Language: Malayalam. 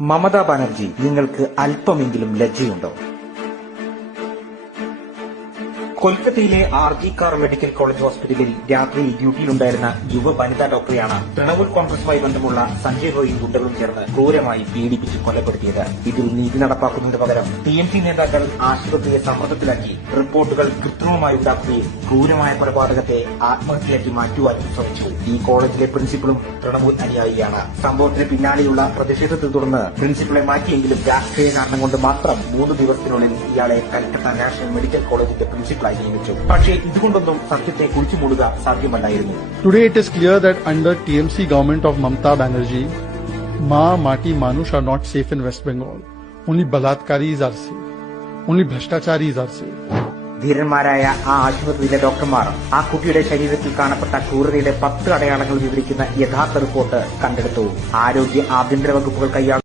മമതാ ബാനർജി നിങ്ങൾക്ക് അല്പമെങ്കിലും ലജ്ജയുണ്ടോ? കൊൽക്കത്തയിലെ R G Kar medical college ഹോസ്പിറ്റലിൽ രാത്രി ഡ്യൂട്ടിയിലുണ്ടായിരുന്ന യുവ വനിതാ ഡോക്ടറെയാണ് തൃണമൂൽ കോൺഗ്രസുമായി ബന്ധമുള്ള സഞ്ജയ് റോയും ഗുണ്ടകളും ചേർന്ന് ക്രൂരമായി പീഡിപ്പിച്ച് കൊലപ്പെടുത്തിയത്. ഇതിൽ നീതി നടപ്പാക്കുന്നതിന് പകരം ടി എം സി നേതാക്കൾ ആശുപത്രിയെ സമ്മർദ്ദത്തിലാക്കി റിപ്പോർട്ടുകൾ കൃത്രിമമായി ഉണ്ടാക്കുകയും ക്രൂരമായ കൊലപാതകത്തെ ആത്മഹത്യയാക്കി മാറ്റുവാനും ശ്രമിച്ചു. ഈ കോളേജിലെ പ്രിൻസിപ്പളും തൃണമൂൽ അനുയായിയാണ്. സംഭവത്തിന് പിന്നാലെയുള്ള പ്രതിഷേധത്തെ തുടർന്ന് പ്രിൻസിപ്പളെ മാറ്റിയെങ്കിലും രാഷ്ട്രീയ കാരണം കൊണ്ട് മാത്രം മൂന്ന് ദിവസത്തിനുള്ളിൽ ഇയാളെ കൽക്കട്ട നാഷണൽ മെഡിക്കൽ കോളേജിന്റെ പ്രിൻസിപ്പളായി നിയമിച്ചു പക്ഷേ ഇതുകൊണ്ടൊന്നും സത്യത്തെ കുഴിച്ചുമൂടുക സാധ്യമല്ലായിരുന്നു Today it is clear that under TMC government of Mamta Banerjee Maa Mati Manush are not safe in West Bengal. Only Balatkaris are safe. Only ഭ്രഷ്ടാചാരീസ് ആർ safe. ധീരന്മാരായ ആ ആശുപത്രിയിലെ ഡോക്ടർമാർ ആ കുട്ടിയുടെ ശരീരത്തിൽ കാണപ്പെട്ട ക്രൂരതയുടെ പത്ത് അടയാളങ്ങൾ വിവരിക്കുന്ന യഥാർത്ഥ റിപ്പോർട്ട് കണ്ടെടുത്തു ആരോഗ്യ ആഭ്യന്തര വകുപ്പുകൾ കൈയാളും